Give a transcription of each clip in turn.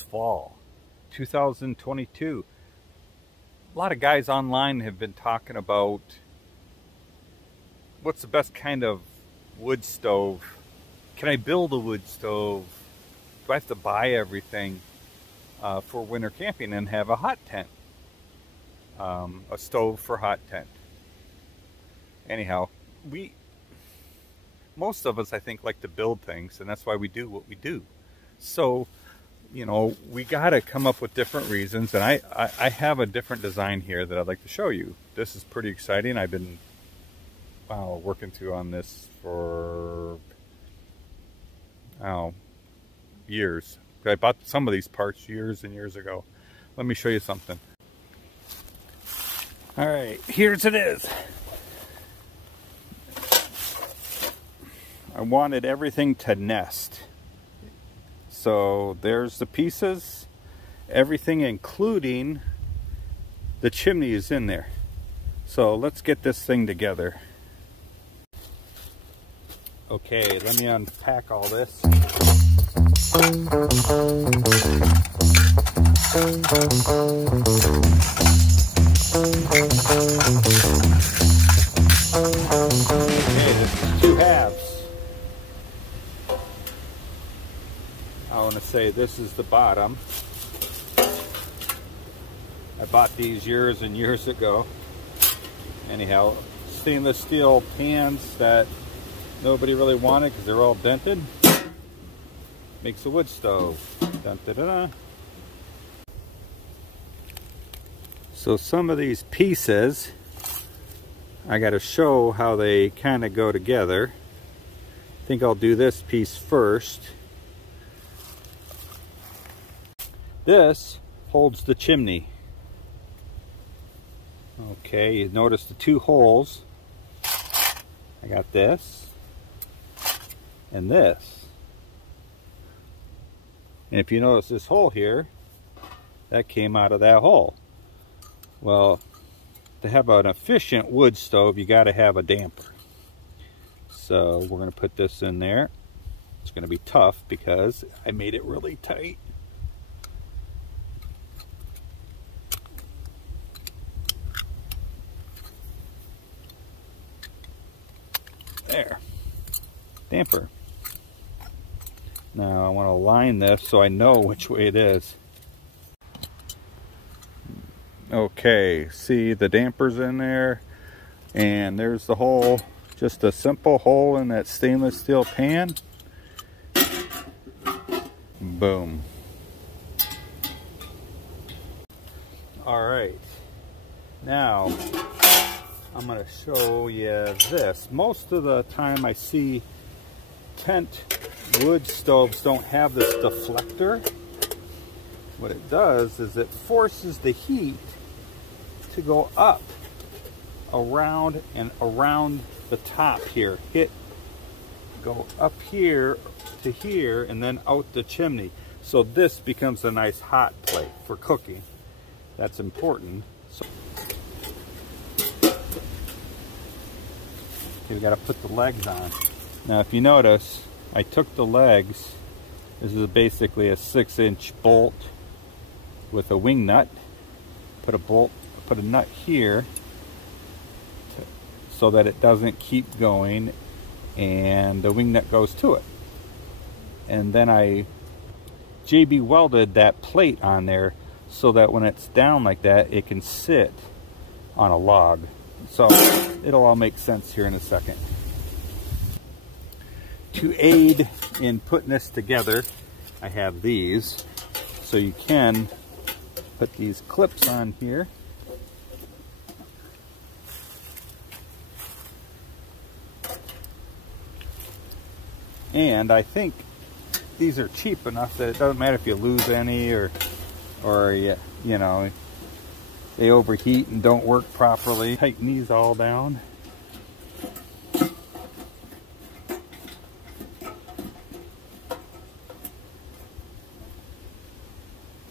this fall, 2022. A lot of guys online have been talking about what's the best kind of wood stove. Can I build a wood stove? Do I have to buy everything for winter camping and have a hot tent? A stove for hot tent. Anyhow, most of us, I think, like to build things, and that's why we do what we do. So, you know, we got to come up with different reasons, and I have a different design here that I'd like to show you. This is pretty exciting. I've been working on this for years. I bought some of these parts years and years ago. Let me show you something. All right, here's it is. I wanted everything to nest. So there's the pieces, everything including the chimney is in there. So let's get this thing together. Okay, let me unpack all this. Okay, this is two halves. I want to say this is the bottom. I bought these years and years ago. Anyhow, stainless steel pans that nobody really wanted because they're all dented. Makes a wood stove. Dun, da, da, da. So some of these pieces, I got to show how they kind of go together. I think I'll do this piece first. This holds the chimney. Okay, you notice the two holes. I got this and this. And if you notice this hole here, that came out of that hole. Well, to have an efficient wood stove, you got to have a damper. So we're going to put this in there. It's going to be tough because I made it really tight. There, damper. Now I want to line this so I know which way it is. Okay, see the dampers in there, and there's the hole, just a simple hole in that stainless steel pan. Boom. All right, now I'm going to show you this. Most of the time I see tent wood stoves don't have this deflector. What it does is it forces the heat to go up around and around the top here. Go up here to here and then out the chimney. So this becomes a nice hot plate for cooking. That's important. So we got to put the legs on. Now if you notice, I took the legs. This is basically a 6-inch bolt with a wing nut. Put a nut here so that it doesn't keep going, and the wing nut goes to it. And then I JB welded that plate on there so that when it's down like that, it can sit on a log. So it'll all make sense here in a second. To aid in putting this together, I have these. So you can put these clips on here. And I think these are cheap enough that it doesn't matter if you lose any or you know, they overheat and don't work properly. Tighten these all down.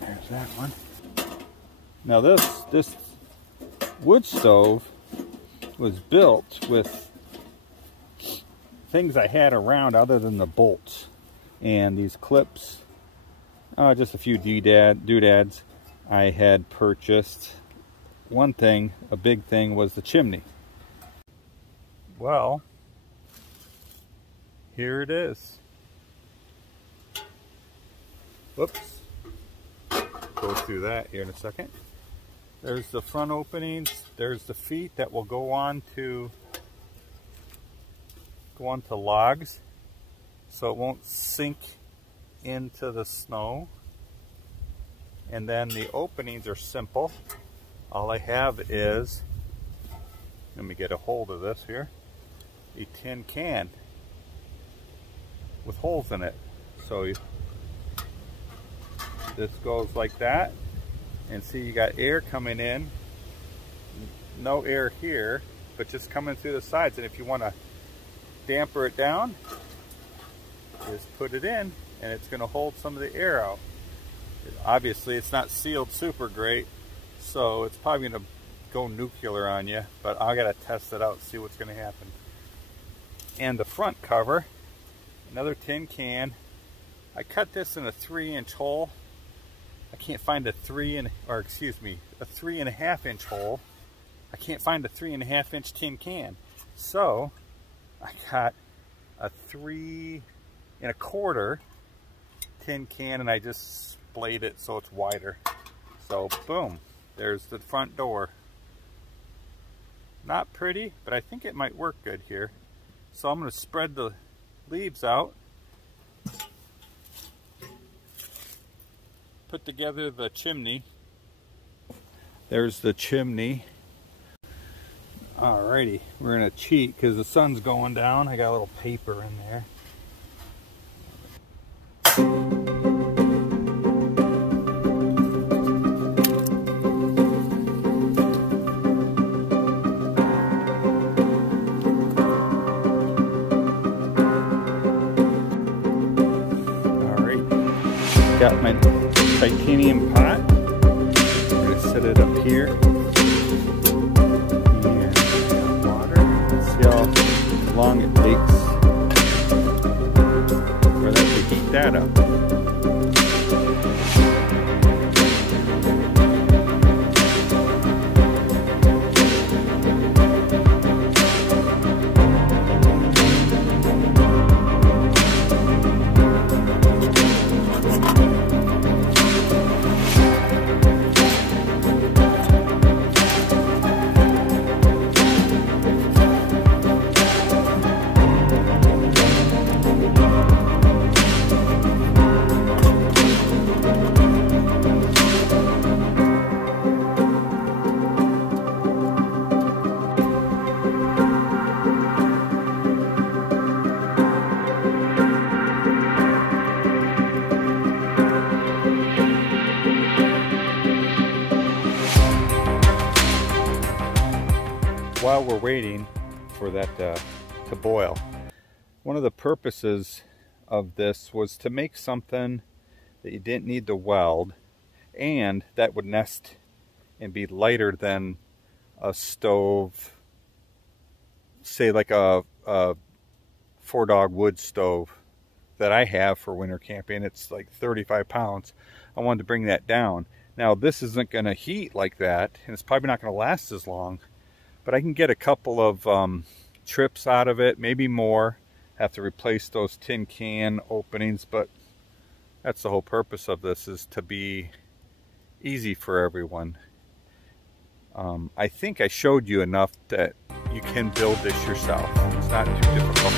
There's that one. Now this wood stove was built with things I had around other than the bolts and these clips. Just a few doodads I had purchased. One thing, a big thing, was the chimney. Well, here it is. Whoops. Go through that here in a second. There's the front openings. There's the feet that will go on to logs, so it won't sink into the snow. And then the openings are simple. All I have is, let me get a hold of this here, a tin can with holes in it. So this goes like that, and see, you got air coming in, no air here, but just coming through the sides. And if you want to damper it down, just put it in, and it's going to hold some of the air out. Obviously it's not sealed super great, so it's probably going to go nuclear on you, but I gotta test it out and see what's going to happen. And the front cover, another tin can. I cut this in a 3-inch hole. I can't find a 3.5-inch hole. I can't find a 3.5-inch tin can, so I got a 3.25 tin can, and I just splayed it so it's wider. So boom, there's the front door. Not pretty, but I think it might work good here. So I'm going to spread the leaves out, put together the chimney. There's the chimney. Alrighty, we're going to cheat because the sun's going down. I got a little paper in there. Got my titanium pot. I'm going to set it up here. And water. Let's see how long it takes for that to heat that up. While we're waiting for that to boil, one of the purposes of this was to make something that you didn't need to weld, and that would nest and be lighter than a stove, say like a 4-dog wood stove that I have for winter camping. It's like 35 pounds. I wanted to bring that down. Now this isn't going to heat like that, and it's probably not going to last as long. But I can get a couple of trips out of it, maybe more. Have to replace those tin can openings, but that's the whole purpose of this, is to be easy for everyone. I think I showed you enough that you can build this yourself. It's not too difficult.